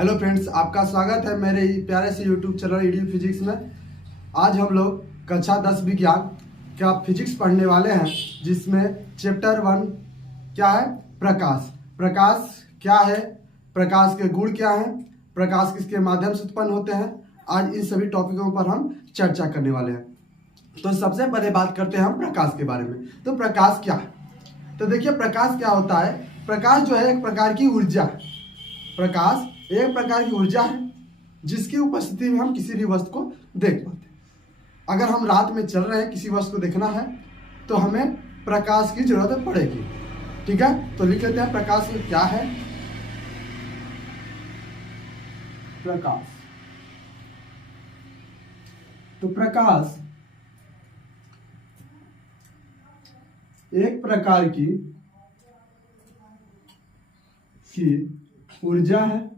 Hello friends, आपका स्वागत है मेरे प्यारे से यूट्यूब चैनल ईडी फिजिक्स में। आज हम लोग कक्षा 10 विज्ञान का फिजिक्स पढ़ने वाले हैं, जिसमें चैप्टर 1 क्या है, प्रकाश। प्रकाश क्या है, प्रकाश के गुण क्या हैं, प्रकाश किसके माध्यम से उत्पन्न होते हैं। आज इन सभी टॉपिकों पर हम चर्चा करने वाले हैं। तो सबसे पहले बात करते हैं हम प्रकाश के बारे में। तो प्रकाश क्या है, तो देखिए प्रकाश क्या होता है। प्रकाश जो है एक प्रकार की ऊर्जा है। प्रकाश एक प्रकार की ऊर्जा है जिसकी उपस्थिति में हम किसी भी वस्तु को देख पाते हैं। अगर हम रात में चल रहे हैं, किसी वस्तु को देखना है तो हमें प्रकाश की जरूरत पड़ेगी। ठीक है, तो लिख लेते हैं प्रकाश क्या है। प्रकाश, तो प्रकाश एक प्रकार की ऊर्जा है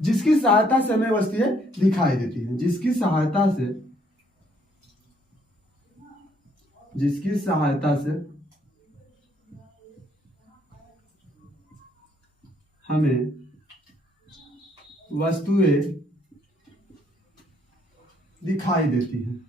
जिसकी सहायता से हमें वस्तुएं दिखाई देती हैं। जिसकी सहायता से हमें वस्तुएं दिखाई देती हैं।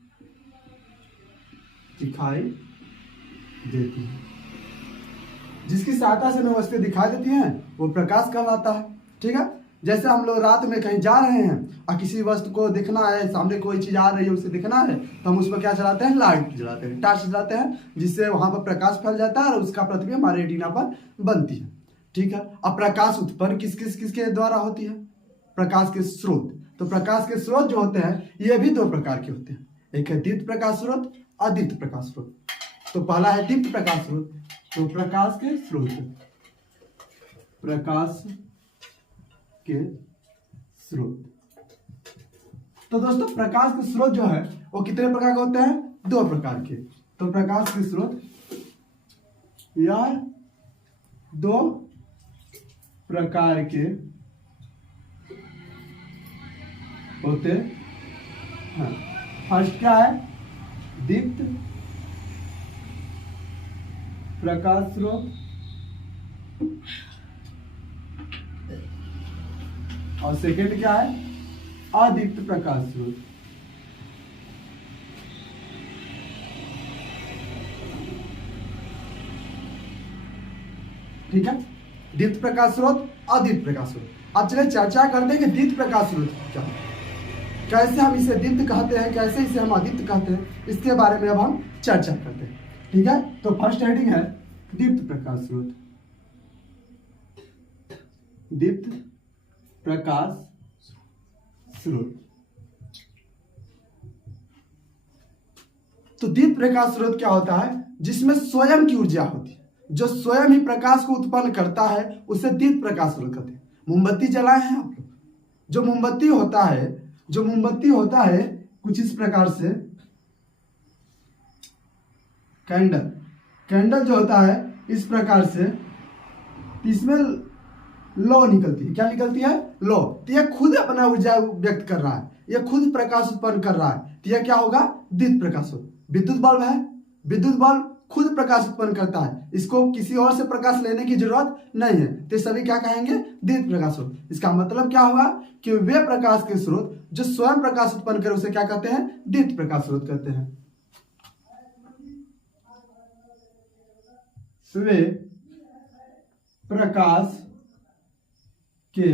जिसकी सहायता से हमें वस्तुएं दिखाई देती हैं वो प्रकाश कहलाता है। ठीक है, जैसे हम लोग रात में कहीं जा रहे हैं और किसी वस्तु को देखना है, सामने कोई चीज आ रही है उसे देखना है, तो हम उसमें क्या चलाते हैं, लाइट जलाते हैं, टॉर्च जलाते हैं, जिससे वहां पर प्रकाश फैल जाता है और उसका प्रतिबिंब हमारे रेटिना पर बनती है। ठीक है, अब प्रकाश उत्पन्न किसके द्वारा होती है, प्रकाश के स्रोत। तो प्रकाश के स्रोत जो होते हैं ये भी दो प्रकार के होते हैं। एक है दीप्त प्रकाश स्रोत, अदीप्त प्रकाश स्रोत। तो पहला है दीप्त प्रकाश स्रोत। तो प्रकाश के स्रोत तो दोस्तों प्रकाश के स्रोत जो है वो कितने प्रकार के होते हैं, दो प्रकार के। तो प्रकाश के स्रोत या दो प्रकार के होते हैं। फर्स्ट क्या है, दीप्त प्रकाश स्रोत, और सेकेंड क्या है, अदीप्त प्रकाश स्रोत। ठीक है, दीप्त प्रकाश स्रोत, अदीप्त प्रकाश स्रोत। अब चलिए चर्चा करते हैं कि दीप्त प्रकाश स्रोत क्या है, कैसे हम इसे दीप्त कहते हैं, कैसे इसे हम अदीप्त कहते हैं, इसके बारे में अब हम चर्चा करते हैं। ठीक है, तो फर्स्ट हेडिंग है दीप्त प्रकाश स्रोत। दीप्त प्रकाश स्रोत। तो दीप्त प्रकाश स्रोत क्या होता है, जिसमें स्वयं की ऊर्जा होती है, जो स्वयं ही प्रकाश को उत्पन्न करता है, उसे दीप्त प्रकाश स्रोत कहते हैं। मोमबत्ती जलाए हैं आप लोग, जो मोमबत्ती होता है कुछ इस प्रकार से, कैंडल जो होता है इस प्रकार से, इसमें लो निकलती है। क्या निकलती है, लो। तो यह खुद अपना ऊर्जा व्यक्त कर रहा है, यह खुद प्रकाश उत्पन्न कर रहा है, तो यह क्या होगा, दीप्त प्रकाश स्रोत। विद्युत बल्ब है, विद्युत बल्ब खुद प्रकाश उत्पन्न करता है, इसको किसी और से प्रकाश लेने की जरूरत नहीं है, तो सभी क्या कहेंगे, दीप्त प्रकाश स्रोत। इसका मतलब क्या हुआ कि वे प्रकाश के स्रोत जो स्वयं प्रकाश उत्पन्न करे उसे क्या कहते हैं, दीप्त प्रकाश स्रोत कहते हैं। वे प्रकाश के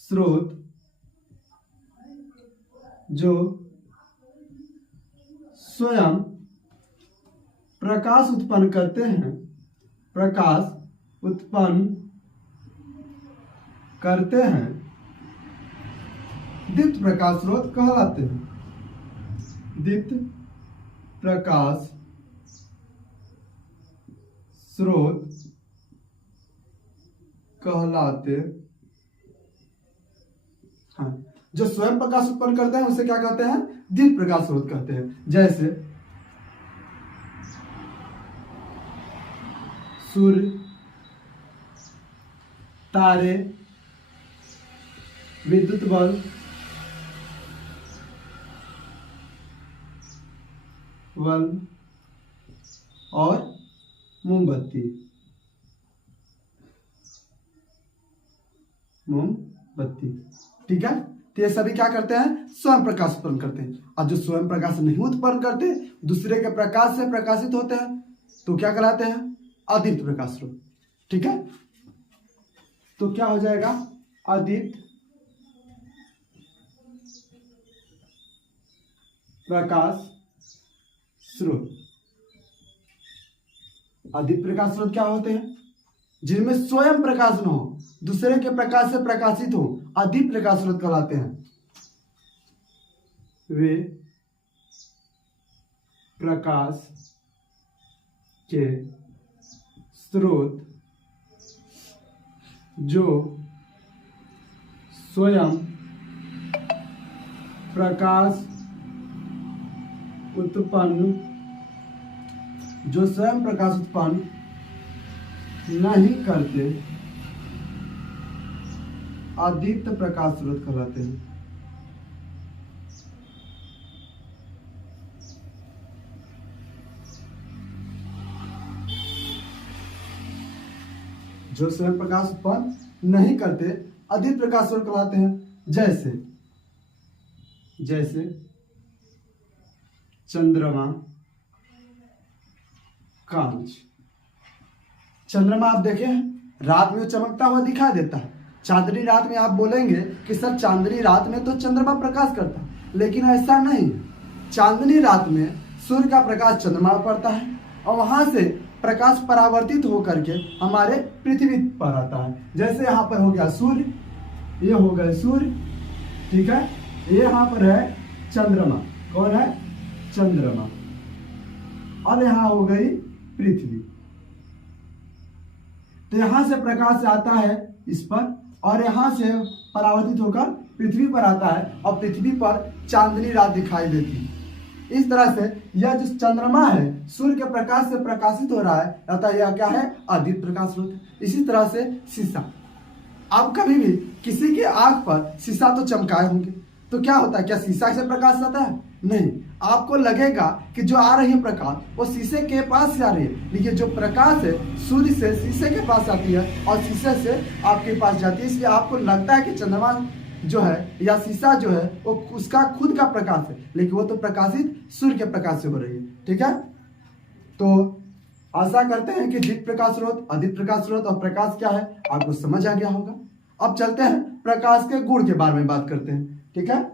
स्रोत जो स्वयं प्रकाश उत्पन्न करते हैं, दीप्त प्रकाश स्रोत कहलाते हैं। दीप्त प्रकाश स्रोत कहलाते हैं। जो स्वयं प्रकाश उत्पन्न करते हैं उसे क्या कहते हैं, दीप्त प्रकाश स्रोत कहते हैं। जैसे सूर्य, तारे, विद्युत बल्ब, और मोमबत्ती। मोमबत्ती। ठीक है, तो ये सभी क्या करते हैं, स्वयं प्रकाश उत्पन्न करते हैं। और जो स्वयं प्रकाश नहीं उत्पन्न करते, दूसरे के प्रकाश से प्रकाशित होते हैं, तो क्या कहलाते हैं, अदीप्त प्रकाश स्रोत। ठीक है, तो क्या हो जाएगा, अदीप्त प्रकाश स्रोत। अदीप्त प्रकाश स्रोत क्या होते हैं, जिनमें स्वयं प्रकाश न हो, दूसरे के प्रकाश से प्रकाशित हो, अदीप्त प्रकाश स्रोत कहलाते हैं। वे प्रकाश के स्रोत जो स्वयं प्रकाश उत्पन्न नहीं करते, अदीप्त प्रकाश स्रोत कहलाते हैं। जो स्वयं प्रकाश उत्पन्न नहीं करते, अदीप्त प्रकाश स्रोत कहलाते हैं। जैसे चंद्रमा, कांच। चंद्रमा आप देखें, रात में चमकता हुआ दिखाई देता है। चांदनी रात में आप बोलेंगे कि सर चांदनी रात में तो चंद्रमा प्रकाश करता है, लेकिन ऐसा नहीं। चांदनी रात में सूर्य का प्रकाश चंद्रमा पर पड़ता है और वहां से प्रकाश परावर्तित होकर के हमारे पृथ्वी पर आता है। जैसे यहाँ पर हो गया सूर्य, ये हो गए सूर्य, ठीक है, ये यहाँ पर है चंद्रमा। कौन है, चंद्रमा। और यहाँ हो गई पृथ्वी। तो यहां से प्रकाश आता है इस पर और यहां से परावर्तित होकर पृथ्वी पर आता है और पृथ्वी पर चांदनी रात दिखाई देती है। इस तरह से यह जो चंद्रमा है सूर्य के प्रकाश से प्रकाशित हो रहा है, अतः यह क्या है, अदीप्त प्रकाश स्रोत है। इसी तरह से शीशा, आप कभी भी किसी के आंख पर शीशा तो चमकाए होंगे, तो क्या होता है, क्या शीशा से प्रकाश आता है, नहीं। आपको लगेगा कि जो आ रही है प्रकाश वो शीशे के पास से आ रही है, लेकिन जो प्रकाश है सूर्य से शीशे के पास आती है और शीशे से आपके पास जाती है। इसलिए आपको लगता है कि चंद्रमा जो है या शीशा जो है वो उसका खुद का प्रकाश है, लेकिन वो तो प्रकाशित सूर्य के प्रकाश से हो रही है। ठीक है, तो आशा करते हैं कि दीप्त प्रकाश स्रोत, अदीप्त प्रकाश स्रोत और प्रकाश क्या है आपको समझ आ गया होगा। अब चलते हैं प्रकाश के गुण के बारे में बात करते हैं। ठीक है,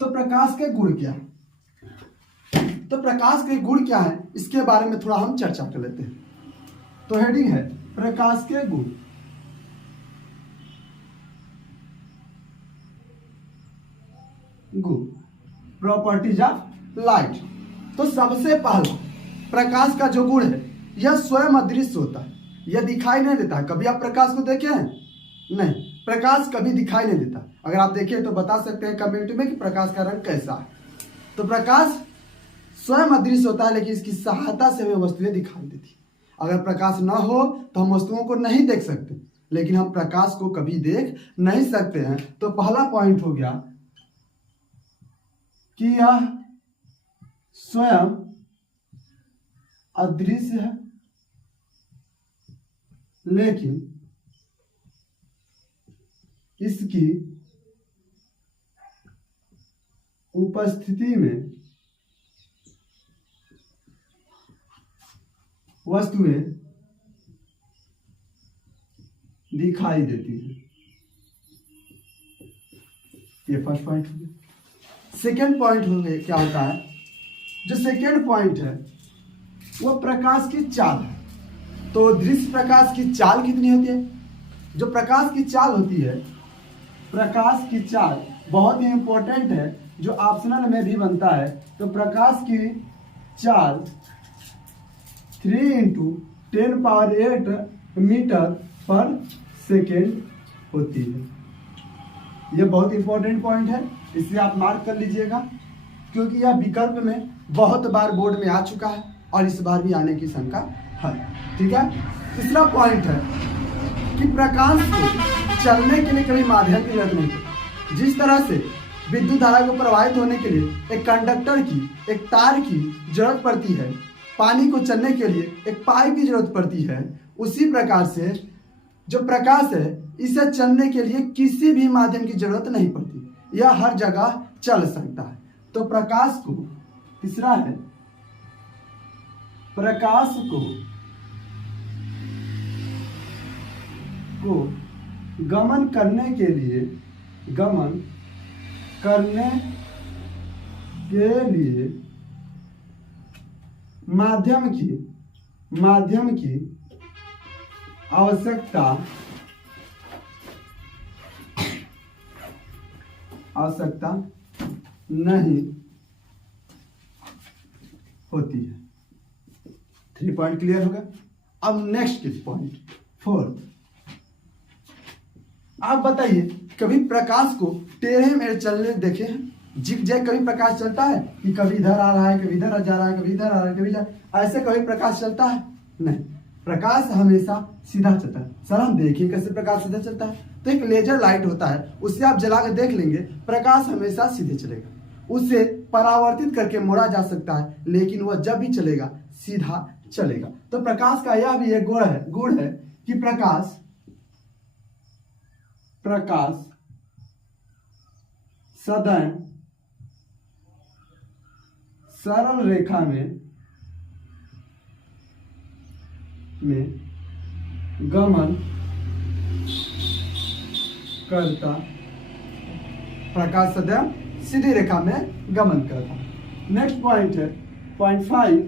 तो प्रकाश के गुण क्या है, तो प्रकाश के गुण क्या है इसके बारे में थोड़ा हम चर्चा कर लेते हैं। तो हेडिंग है प्रकाश के गुण। गुण, प्रॉपर्टीज ऑफ लाइट। तो सबसे पहला प्रकाश का जो गुण है यह स्वयं अदृश्य होता है, यह दिखाई नहीं देता है। कभी आप प्रकाश को देखे हैं, नहीं, प्रकाश कभी दिखाई नहीं देता। अगर आप देखें तो बता सकते हैं कमेंट में कि प्रकाश का रंग कैसा है। तो प्रकाश स्वयं अदृश्य होता है, लेकिन इसकी सहायता से हमें वस्तुएं दिखाई देती है। अगर प्रकाश ना हो तो हम वस्तुओं को नहीं देख सकते, लेकिन हम प्रकाश को कभी देख नहीं सकते हैं। तो पहला पॉइंट हो गया कि यह स्वयं अदृश्य है, लेकिन इसकी उपस्थिति में वस्तुएं दिखाई देती है। ये फर्स्ट पॉइंट हो गया। सेकेंड पॉइंट हो गया, क्या होता है, जो सेकेंड पॉइंट है वो प्रकाश की चाल है। तो दृश्य प्रकाश की चाल कितनी होती है, जो प्रकाश की चाल होती है, प्रकाश की चाल बहुत ही इंपॉर्टेंट है, जो ऑप्शनल में भी बनता है। तो प्रकाश की चाल 3 × 10⁸ मीटर पर सेकेंड होती है। यह बहुत इंपॉर्टेंट पॉइंट है, इसे आप मार्क कर लीजिएगा, क्योंकि यह विकल्प में बहुत बार बोर्ड में आ चुका है और इस बार भी आने की शंका है। ठीक है, तीसरा पॉइंट है कि प्रकाश को चलने के लिए कभी माध्यम की जरूरत नहीं पड़ती। जिस तरह से विद्युत धारा को प्रवाहित होने के लिए एक कंडक्टर की, एक तार की जरूरत पड़ती है, पानी को चलने के लिए एक पाइप की जरूरत पड़ती है, उसी प्रकार से जो प्रकाश है इसे चलने के लिए किसी भी माध्यम की जरूरत नहीं पड़ती, यह हर जगह चल सकता है। तो प्रकाश को, तीसरा है, प्रकाश को गमन करने के लिए माध्यम की आवश्यकता नहीं होती है। 3 पॉइंट क्लियर हो गया। अब नेक्स्ट पॉइंट 4, आप बताइए कभी प्रकाश को टेढ़े मेढ़े चलने देखे हैं? जिग जैग कभी प्रकाश चलता है कि कभी इधर आ रहा है, कभी इधर जा रहा है, कभी इधर आ रहा है, कभी ऐसे कभी प्रकाश चलता है? नहीं, प्रकाश हमेशा सीधा चलता है। सर हम देखिए कैसे प्रकाश सीधा चलता है। तो एक लेजर लाइट होता है, उससे आप जला के देख लेंगे, प्रकाश हमेशा सीधे चलेगा। उसे परावर्तित करके मोड़ा जा सकता है, लेकिन वह जब भी चलेगा सीधा चलेगा। तो प्रकाश का यह भी एक गुण है कि प्रकाश सदैव सरल रेखा में गमन करता, प्रकाश सदैव सीधी रेखा में गमन करता। नेक्स्ट पॉइंट है पॉइंट 5,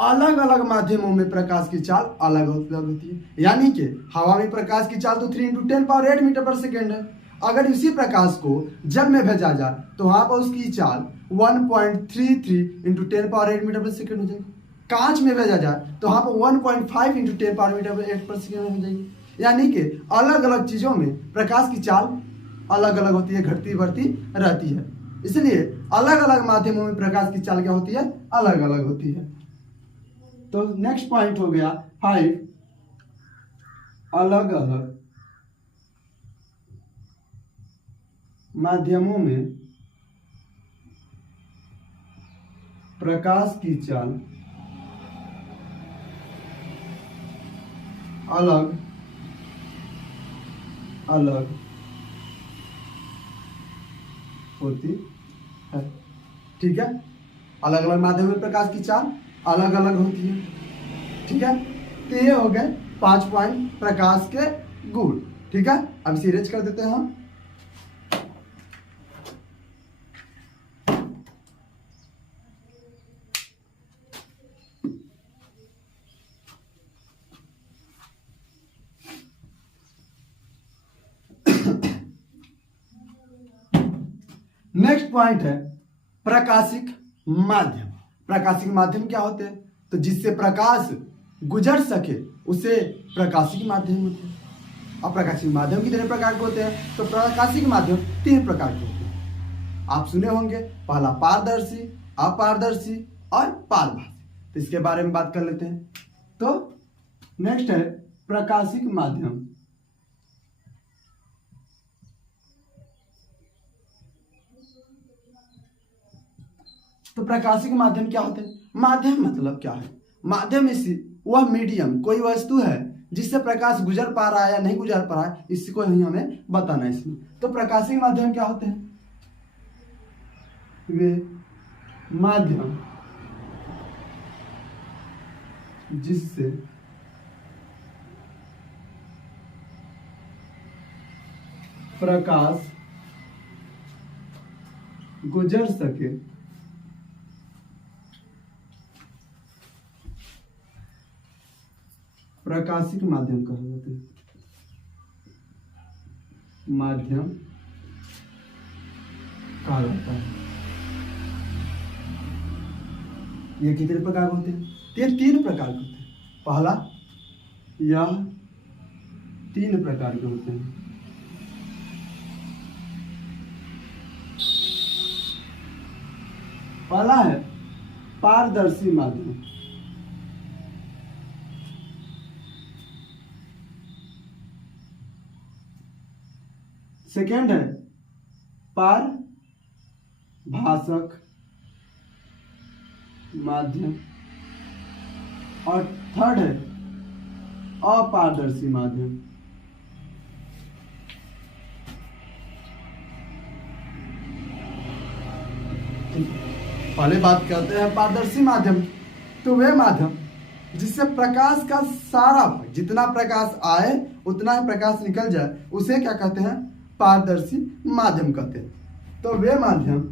अलग अलग माध्यमों में प्रकाश की चाल अलग होती है। यानी कि हवा में प्रकाश की चाल तो 3 × 10⁸ मीटर पर सेकेंड है। अगर इसी प्रकाश को जल में भेजा जाए तो वहां पर उसकी चाल 1.33 × 10⁸ मीटर पर सेकेंड हो जाएगी। कांच में भेजा जाए तो वहां पर 1.5 × 10⁸ मीटर पर सेकेंड हो जाएगी। यानी कि अलग अलग चीजों में प्रकाश की चाल अलग अलग होती है, घटती बढ़ती रहती है। इसलिए अलग अलग माध्यमों में प्रकाश की चाल क्या होती है? अलग अलग होती है। तो नेक्स्ट पॉइंट हो गया 5, अलग अलग माध्यमों में प्रकाश की चाल अलग अलग होती है। ठीक है, अलग अलग माध्यम में प्रकाश की चाल अलग अलग होती है। ठीक है, तो ये हो गए 5 पॉइंट प्रकाश के गुण। ठीक है, अब इसे इरेज कर देते हैं हम। नेक्स्ट पॉइंट है प्रकाशिक माध्यम। प्रकाशिक माध्यम क्या होते हैं? तो जिससे प्रकाश गुजर सके उसे प्रकाशिक माध्यम होते हैं। अब प्रकाशिक माध्यम कितने प्रकार के होते हैं? तो प्रकाशिक माध्यम 3 प्रकार के होते हैं। आप सुने होंगे, पहला पारदर्शी, अपारदर्शी और पारभासी। तो इसके बारे में बात कर लेते हैं। तो नेक्स्ट है प्रकाशिक माध्यम। तो प्रकाशिक माध्यम क्या होते हैं? माध्यम मतलब क्या है? माध्यम इसी वह मीडियम, कोई वस्तु है जिससे प्रकाश गुजर पा रहा है या नहीं गुजर पा रहा है, इसी को ही हमें बताना है इसमें। तो प्रकाशिक माध्यम क्या होते हैं? वे माध्यम जिससे प्रकाश गुजर सके, प्रकाशिक माध्यम कहा जाता है। माध्यम कहा जाता है। ये कितने प्रकार होते हैं? ये 3 प्रकार के होते हैं। पहला, यह 3 प्रकार के होते हैं। पहला है पारदर्शी माध्यम। सेकेंड है पारभाषक माध्यम और थर्ड है अपारदर्शी माध्यम। पहले बात करते हैं पारदर्शी माध्यम। तो वे माध्यम जिससे प्रकाश का सारा भाग, जितना प्रकाश आए उतना ही प्रकाश निकल जाए, उसे क्या कहते हैं? पारदर्शी माध्यम कहते हैं। तो वे माध्यम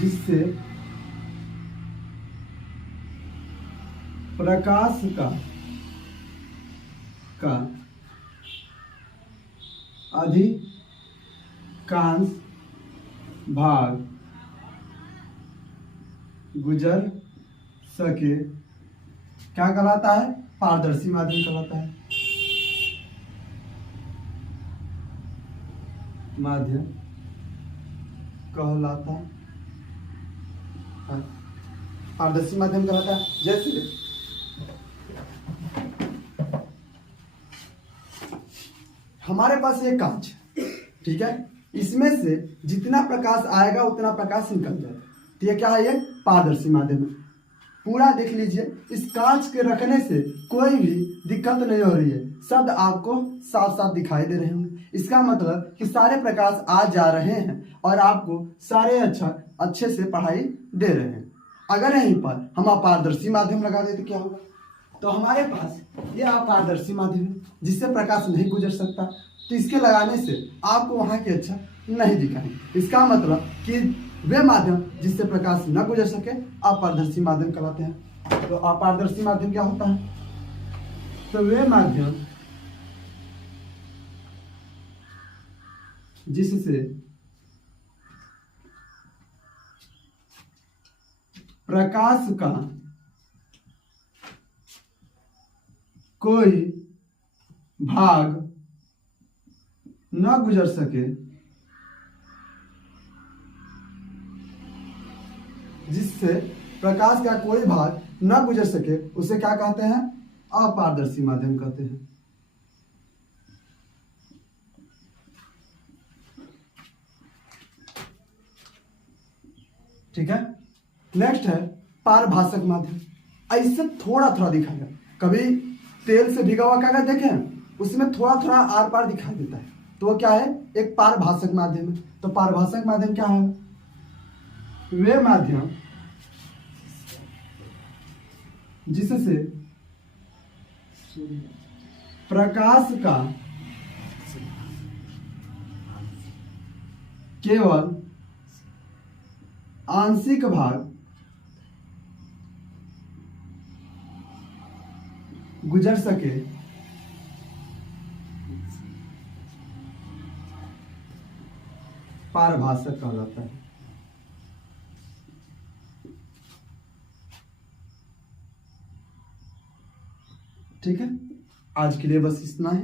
जिससे प्रकाश का अधिकांश भाग गुजर सके, क्या कहलाता है? पारदर्शी माध्यम कहलाता है। माध्यम कहलाता है, पारदर्शी माध्यम कहलाता है। जैसे हमारे पास ये कांच, ठीक है, इसमें से जितना प्रकाश आएगा उतना प्रकाश निकल जाएगा। तो ये क्या है? ये पारदर्शी माध्यम है। पूरा देख लीजिए, इस कांच के रखने से कोई भी दिक्कत नहीं हो रही है, शब्द आपको साफ साफ दिखाई दे रहे होंगे। इसका मतलब कि सारे प्रकाश आ जा रहे हैं और आपको सारे अच्छे से पढ़ाई दे रहे हैं। अगर यहीं पर हम अपारदर्शी माध्यम लगा दें तो क्या होगा? तो हमारे पास ये अपारदर्शी माध्यम है जिससे प्रकाश नहीं गुजर सकता, तो इसके लगाने से आपको वहाँ के अक्षर नहीं दिखाएंगे। इसका मतलब कि वे माध्यम जिससे प्रकाश न गुजर सके अपारदर्शी माध्यम कहलाते हैं। तो अपारदर्शी माध्यम क्या होता है? तो वे माध्यम जिससे प्रकाश का कोई भाग न गुजर सके, जिससे प्रकाश का कोई भाग न गुजर सके, उसे क्या कहते हैं? अपारदर्शी माध्यम कहते हैं। ठीक है। नेक्स्ट है पारभाषक माध्यम। ऐसे थोड़ा थोड़ा दिखाएगा। कभी तेल से भिगा हुआ कागज देखें, उसमें थोड़ा थोड़ा आर पार दिखाई देता है, तो वो क्या है? एक पारभाषक माध्यम है। तो पारभाषक माध्यम क्या है? वे माध्यम जिससे प्रकाश का केवल आंशिक भाग गुजर सके, पारभाषक कहलाता है। ठीक है, आज के लिए बस इतना ही।